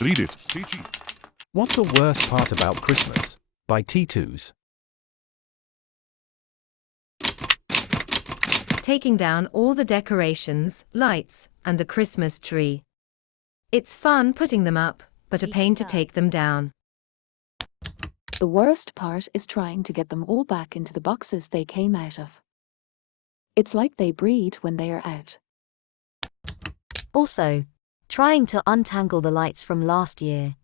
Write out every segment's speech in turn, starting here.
Read it. TG. What's the worst part about Christmas? By T2s. Taking down all the decorations, lights, and the Christmas tree. It's fun putting them up, but a pain to take them down. The worst part is trying to get them all back into the boxes they came out of. It's like they breed when they are out. Also, trying to untangle the lights from last year.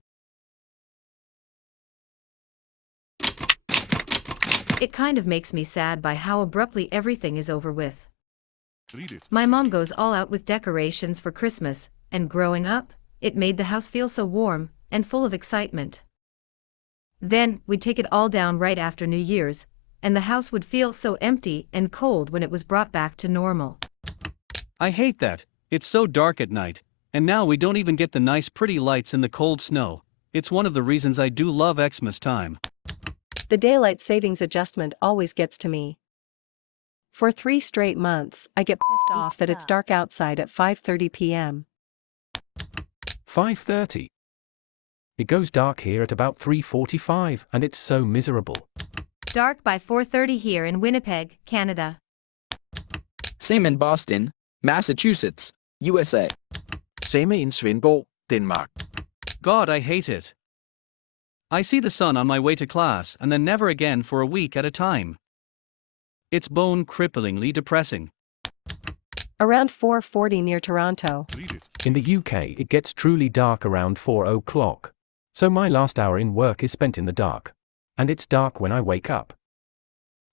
It kind of makes me sad by how abruptly everything is over with. Read it. My mom goes all out with decorations for Christmas, and growing up, it made the house feel so warm and full of excitement. Then, we'd take it all down right after New Year's, and the house would feel so empty and cold when it was brought back to normal. I hate that. It's so dark at night, and now we don't even get the nice pretty lights in the cold snow. It's one of the reasons I do love Xmas time. The daylight savings adjustment always gets to me. For 3 straight months, I get pissed off that it's dark outside at 5:30 p.m. 5:30. It goes dark here at about 3:45, and it's so miserable. Dark by 4:30 here in Winnipeg, Canada. Same in Boston, Massachusetts, USA. Same in Svendborg, Denmark. God, I hate it. I see the sun on my way to class and then never again for a week at a time. It's bone-cripplingly depressing. Around 4:40 near Toronto. Read it. In the UK, it gets truly dark around 4 o'clock. So my last hour in work is spent in the dark. And it's dark when I wake up.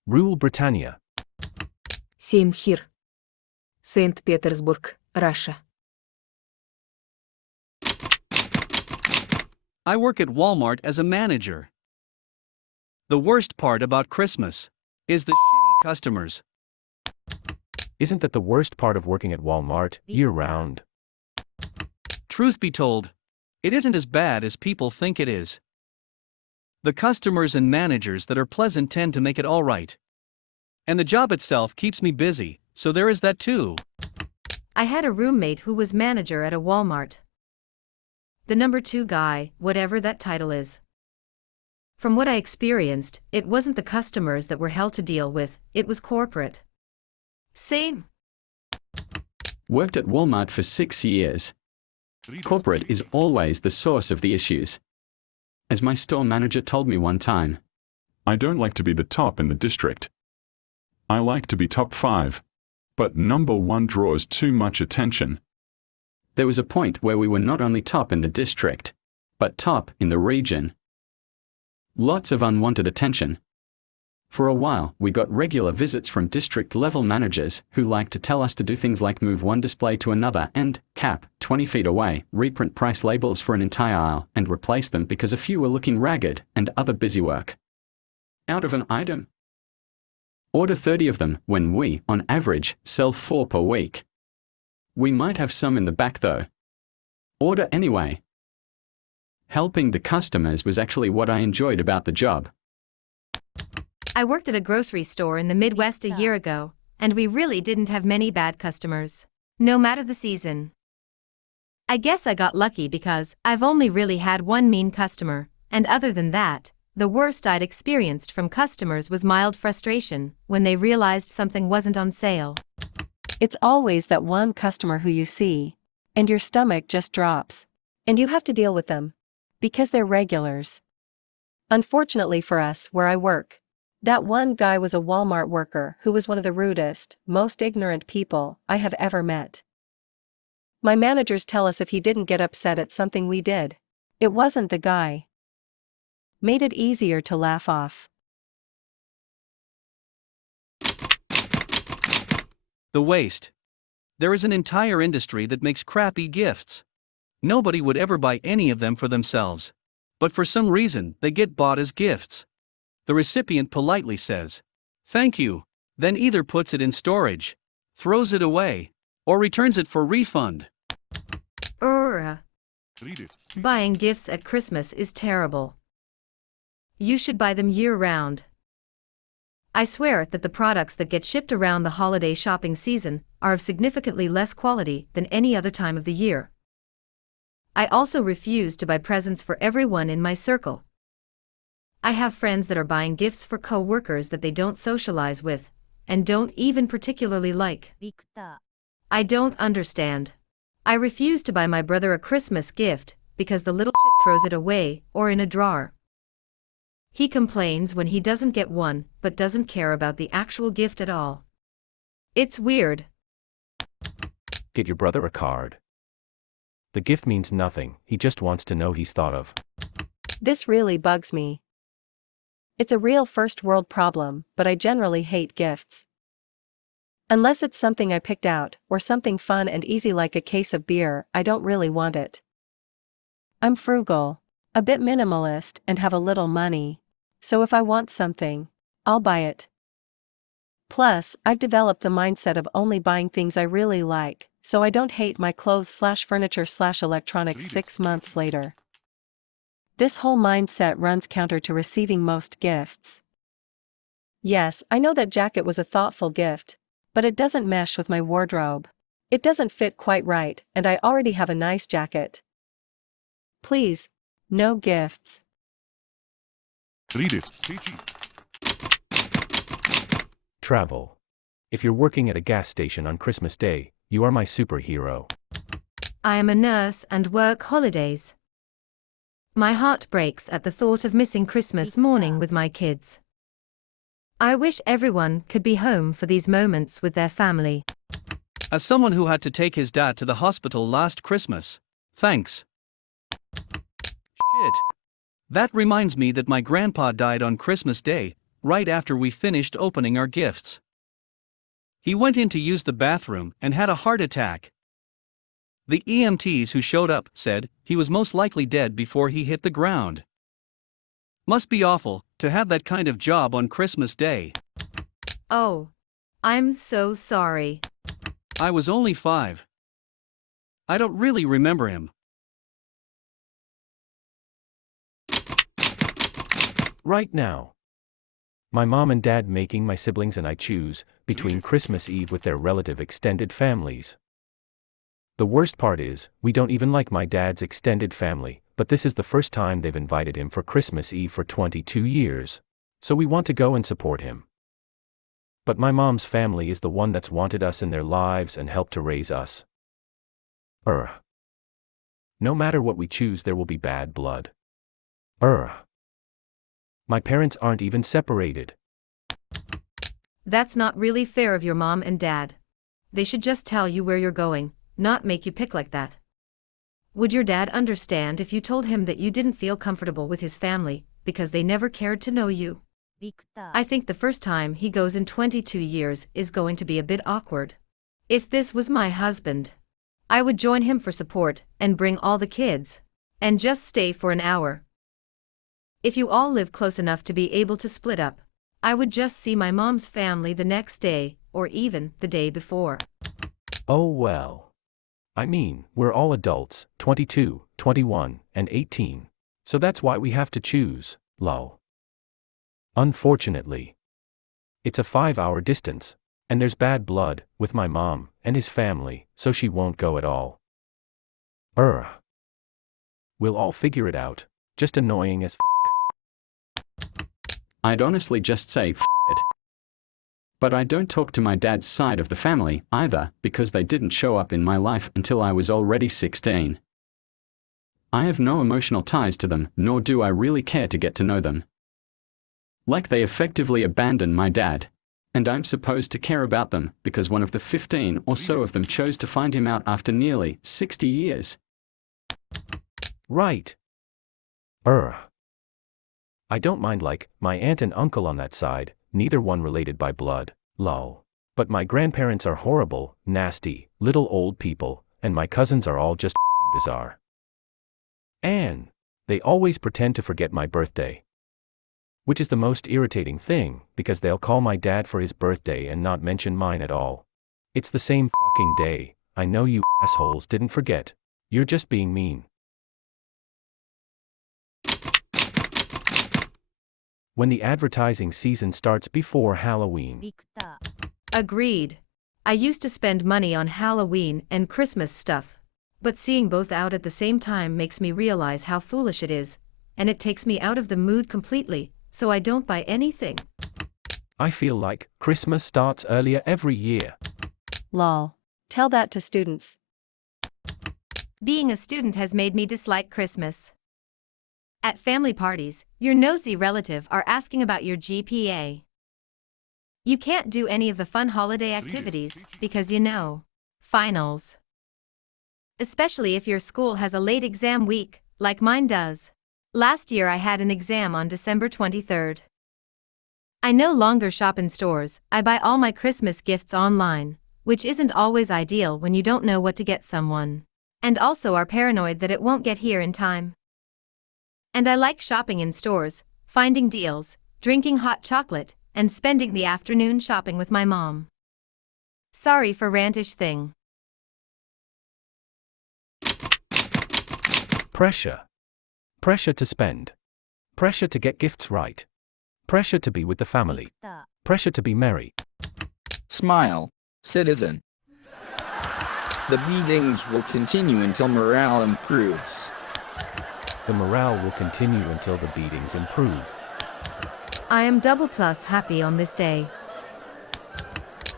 Rule Britannia. 7 here. St. Petersburg, Russia. I work at Walmart as a manager. The worst part about Christmas is the shitty customers. Isn't that the worst part of working at Walmart, year-round? Truth be told, it isn't as bad as people think it is. The customers and managers that are pleasant tend to make it all right. And the job itself keeps me busy, so there is that too. I had a roommate who was manager at a Walmart. The number 2 guy, whatever that title is. From what I experienced, it wasn't the customers that were hell to deal with, it was corporate. Same. Worked at Walmart for 6 years. Read it. Corporate is always the source of the issues. As my store manager told me one time, I don't like to be the top in the district. I like to be top 5. But number 1 draws too much attention. there was a point where we were not only top in the district, but top in the region. Lots of unwanted attention. For a while, we got regular visits from district-level managers who liked to tell us to do things like move one display to another and, cap, 20 feet away, reprint price labels for an entire aisle and replace them because a few were looking ragged and other busy work. Out of an item. Order 30 of them when we, on average, sell 4 per week. We might have some in the back though. Order anyway. Helping the customers was actually what I enjoyed about the job. I worked at a grocery store in the Midwest a year ago, and we really didn't have many bad customers, no matter the season. I guess I got lucky because I've only really had one mean customer, and other than that, the worst I'd experienced from customers was mild frustration when they realized something wasn't on sale. It's always that one customer who you see, and your stomach just drops, and you have to deal with them, because they're regulars. Unfortunately for us, where I work, that one guy was a Walmart worker who was one of the rudest, most ignorant people I have ever met. My managers tell us if he didn't get upset at something we did, it wasn't the guy. Made it easier to laugh off. The waste. There is an entire industry that makes crappy gifts. Nobody would ever buy any of them for themselves. But for some reason, they get bought as gifts. The recipient politely says, "Thank you," then either puts it in storage, throws it away, or returns it for refund. Read it. Buying gifts at Christmas is terrible. You should buy them year-round. I swear that the products that get shipped around the holiday shopping season are of significantly less quality than any other time of the year. I also refuse to buy presents for everyone in my circle. I have friends that are buying gifts for co-workers that they don't socialize with, and don't even particularly like. I don't understand. I refuse to buy my brother a Christmas gift, because the little shit throws it away, or in a drawer. He complains when he doesn't get one, but doesn't care about the actual gift at all. It's weird. Get your brother a card. The gift means nothing, he just wants to know he's thought of. This really bugs me. It's a real first world problem, but I generally hate gifts. Unless it's something I picked out, or something fun and easy like a case of beer, I don't really want it. I'm frugal, a bit minimalist, and have a little money. So if I want something, I'll buy it. Plus, I've developed the mindset of only buying things I really like, so I don't hate my clothes/furniture/electronics 6 months later. This whole mindset runs counter to receiving most gifts. Yes, I know that jacket was a thoughtful gift, but it doesn't mesh with my wardrobe. It doesn't fit quite right, and I already have a nice jacket. Please, no gifts. Readit. Travel. If you're working at a gas station on Christmas Day, you are my superhero. I am a nurse and work holidays. My heart breaks at the thought of missing Christmas morning with my kids. I wish everyone could be home for these moments with their family. As someone who had to take his dad to the hospital last Christmas, thanks. Shit. That reminds me that my grandpa died on Christmas Day, right after we finished opening our gifts. He went in to use the bathroom and had a heart attack. The EMTs who showed up said he was most likely dead before he hit the ground. Must be awful to have that kind of job on Christmas Day. Oh. I'm so sorry. I was only 5. I don't really remember him. Right now. My mom and dad making my siblings and I choose between Christmas Eve with their relative extended families. The worst part is, we don't even like my dad's extended family, but this is the first time they've invited him for Christmas Eve for 22 years. So we want to go and support him. But my mom's family is the one that's wanted us in their lives and helped to raise us. No matter what we choose, there will be bad blood. My parents aren't even separated. That's not really fair of your mom and dad. They should just tell you where you're going, not make you pick like that. Would your dad understand if you told him that you didn't feel comfortable with his family, because they never cared to know you? I think the first time he goes in 22 years is going to be a bit awkward. If this was my husband, I would join him for support and bring all the kids, and just stay for an hour. If you all live close enough to be able to split up, I would just see my mom's family the next day, or even the day before. Oh well. I mean, we're all adults, 22, 21, and 18. So that's why we have to choose, lol. Unfortunately. It's a 5-hour distance, and there's bad blood with my mom and his family, so she won't go at all. We'll all figure it out, just annoying as f***. I'd honestly just say f*** it. But I don't talk to my dad's side of the family either, because they didn't show up in my life until I was already 16. I have no emotional ties to them, nor do I really care to get to know them. Like they effectively abandoned my dad. And I'm supposed to care about them because one of the 15 or so of them chose to find him out after nearly 60 years. Right. I don't mind my aunt and uncle on that side, neither one related by blood, lol. But my grandparents are horrible, nasty, little old people, and my cousins are all just bizarre. And they always pretend to forget my birthday. Which is the most irritating thing, because they'll call my dad for his birthday and not mention mine at all. It's the same fucking day. I know you assholes didn't forget. You're just being mean. When the advertising season starts before Halloween. Agreed. I used to spend money on Halloween and Christmas stuff. But seeing both out at the same time makes me realize how foolish it is, and it takes me out of the mood completely, so I don't buy anything. I feel like Christmas starts earlier every year. Lol. Tell that to students. Being a student has made me dislike Christmas. At family parties, your nosy relative are asking about your GPA. You can't do any of the fun holiday activities because finals. Especially if your school has a late exam week, like mine does. Last year I had an exam on December 23rd. I no longer shop in stores, I buy all my Christmas gifts online, which isn't always ideal when you don't know what to get someone. And also are paranoid that it won't get here in time. And I like shopping in stores, finding deals, drinking hot chocolate, and spending the afternoon shopping with my mom. Sorry for rantish thing. Pressure. Pressure to spend. Pressure to get gifts right. Pressure to be with the family. Pressure to be merry. Smile, citizen. The beatings will continue until morale improves. The morale will continue until the beatings improve. I am double plus happy on this day.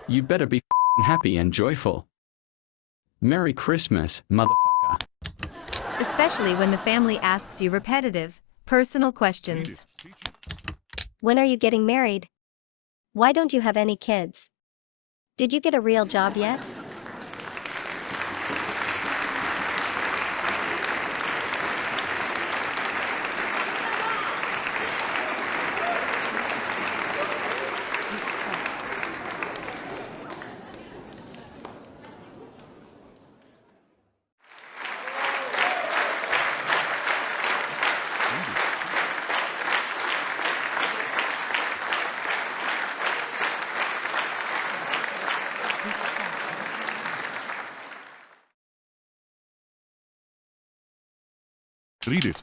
You better be happy and joyful. Merry Christmas, motherfucker. Especially when the family asks you repetitive, personal questions. When are you getting married? Why don't you have any kids? Did you get a real job yet? Read it.